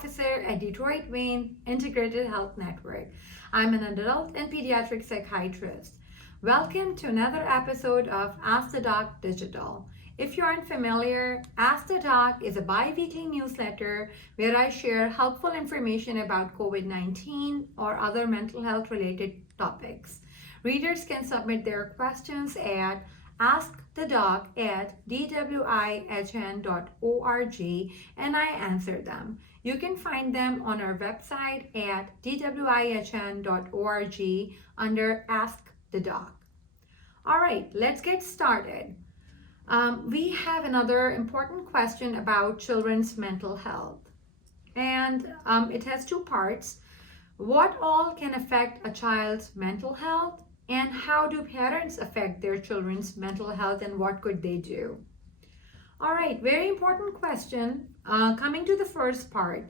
officer at DWIHN Integrated Health Network. I'm an adult and pediatric psychiatrist. Welcome to another episode of Askthedoc Digital. If you aren't familiar, Askthedoc is a bi-weekly newsletter where I share helpful information about COVID-19 or other mental health related topics. Readers can submit their questions at askthedoc@dwihn.org and I answer them. You can find them on our website at dwihn.org under Ask the Doc. All right, let's get started. We have another important question about children's mental health, and it has two parts. What all can affect a child's mental health, and how do parents affect their children's mental health, and what could they do? All right, very important question. Coming to the first part.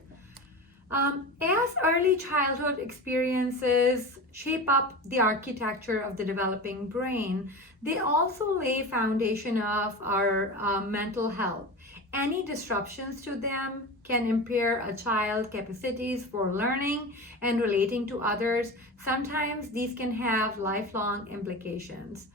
As early childhood experiences shape up the architecture of the developing brain, they also lay foundation of our mental health. Any disruptions to them can impair a child's capacities for learning and relating to others. Sometimes these can have lifelong implications.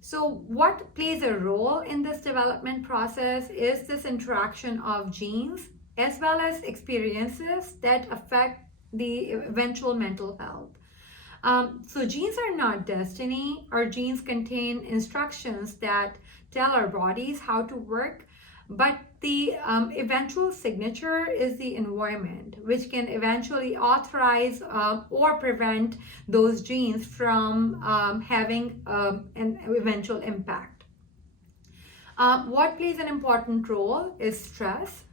So what plays a role in this development process is this interaction of genes as well as experiences that affect the eventual mental health. So genes are not destiny. Our genes contain instructions that tell our bodies how to work, but the eventual signature is the environment, which can eventually authorize or prevent those genes from having an eventual impact. What plays an important role is stress.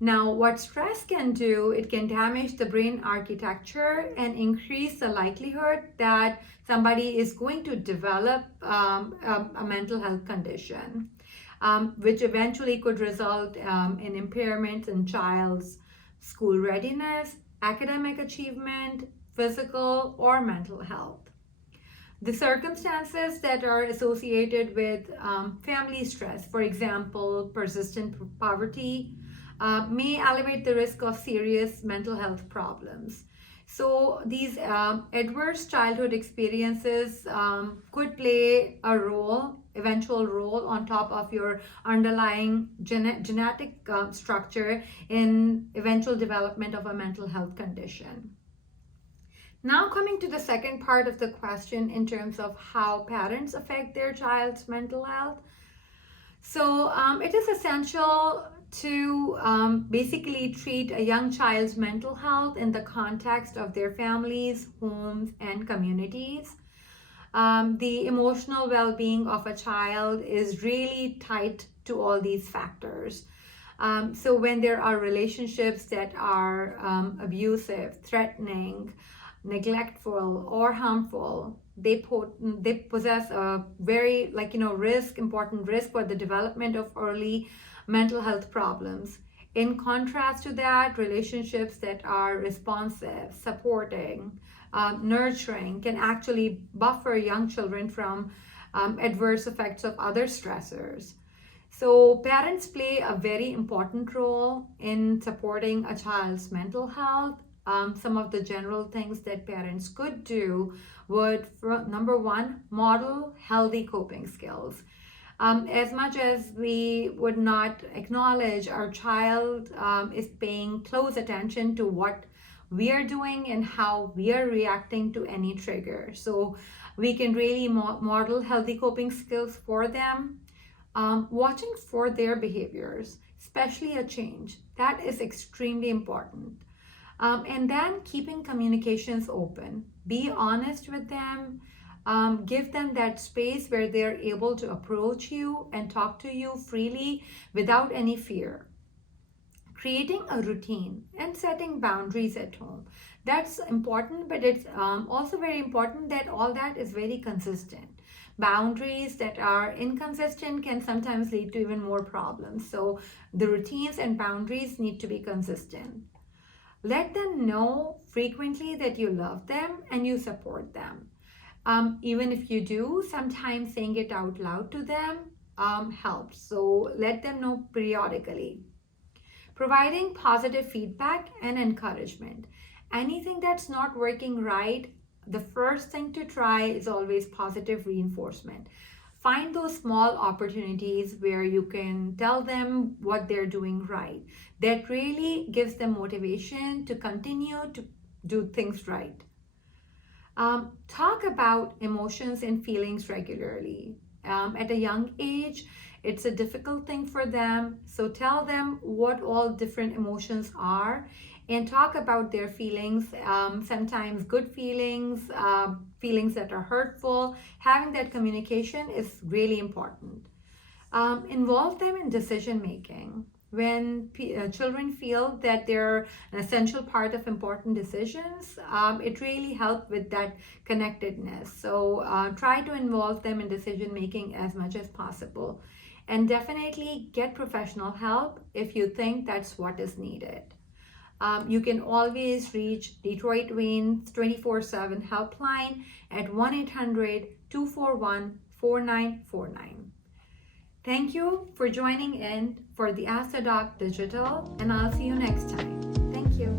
Now, what stress can do, it can damage the brain architecture and increase the likelihood that somebody is going to develop a mental health condition, which eventually could result in impairments in child's school readiness, academic achievement, physical or mental health. The circumstances that are associated with family stress, for example, persistent poverty, may elevate the risk of serious mental health problems. So these adverse childhood experiences could play a eventual role on top of your underlying genetic structure in eventual development of a mental health condition. Now coming to the second part of the question in terms of how parents affect their child's mental health. So it is essential to basically treat a young child's mental health in the context of their families, homes, and communities. The emotional well-being of a child is really tied to all these factors. So when there are relationships that are abusive, threatening, neglectful, or harmful, they possess a very important risk for the development of early mental health problems. In contrast to that, relationships that are responsive, supporting, nurturing can actually buffer young children from adverse effects of other stressors. So parents play a very important role in supporting a child's mental health. Some of the general things that parents could do would, number one, model healthy coping skills. As much as we would not acknowledge, our child is paying close attention to what we are doing and how we are reacting to any trigger. So we can really model healthy coping skills for them. Watching for their behaviors, especially a change, that is extremely important. And then keeping communications open. Be honest with them. Give them that space where they're able to approach you and talk to you freely without any fear. Creating a routine and setting boundaries at home. That's important, but it's also very important that all that is very consistent. Boundaries that are inconsistent can sometimes lead to even more problems. So the routines and boundaries need to be consistent. Let them know frequently that you love them and you support them. Even if you do, sometimes saying it out loud to them helps. So let them know periodically. Providing positive feedback and encouragement. Anything that's not working right, the first thing to try is always positive reinforcement. Find those small opportunities where you can tell them what they're doing right. That really gives them motivation to continue to do things right. Talk about emotions and feelings regularly. At a young age, it's a difficult thing for them. So tell them what all different emotions are and talk about their feelings, sometimes good feelings, feelings that are hurtful. Having that communication is really important. Involve them in decision making. When children feel that they're an essential part of important decisions, it really helps with that connectedness. So try to involve them in decision making as much as possible. And definitely get professional help if you think that's what is needed. You can always reach DWIHN's 24/7 helpline at 1-800-241-4949. Thank you for joining in for the Askthedoc Digital, and I'll see you next time. Thank you.